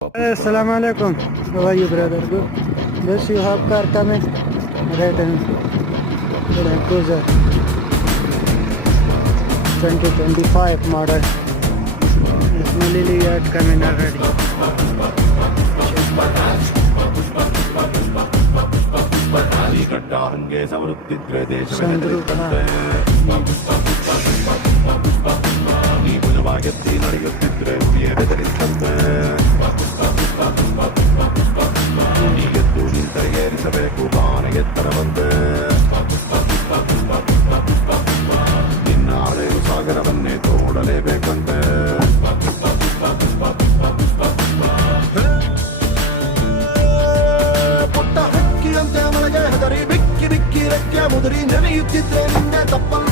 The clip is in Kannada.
Assalamu alaikum. How are you, brother? Good. Yes, you have car coming. Right and Land Cruiser 2025 model. Yes, Malili yet coming already. Sunroof, ತಯಾರಿಸಬೇಕು ಬಾನೆಗೆತ್ತರ ಬಂದೆ ನಿನ್ನ ಹಳೆಯ ಸಾಗರವನ್ನೇ ತೋಡಲೇಬೇಕಂತೆ ಪುಟ್ಟ ಹಕ್ಕಿಯಂತೆ ಮಳೆಗೆ ಹೆದರಿ ಬಿಕ್ಕಿ ಬಿಕ್ಕಿ ರೆಕ್ಕೆ ಮುದುರಿ ನೆನೆಯುತ್ತಿದ್ರೆ ನಿನ್ನೆ ತಪ್ಪಲ್ಲ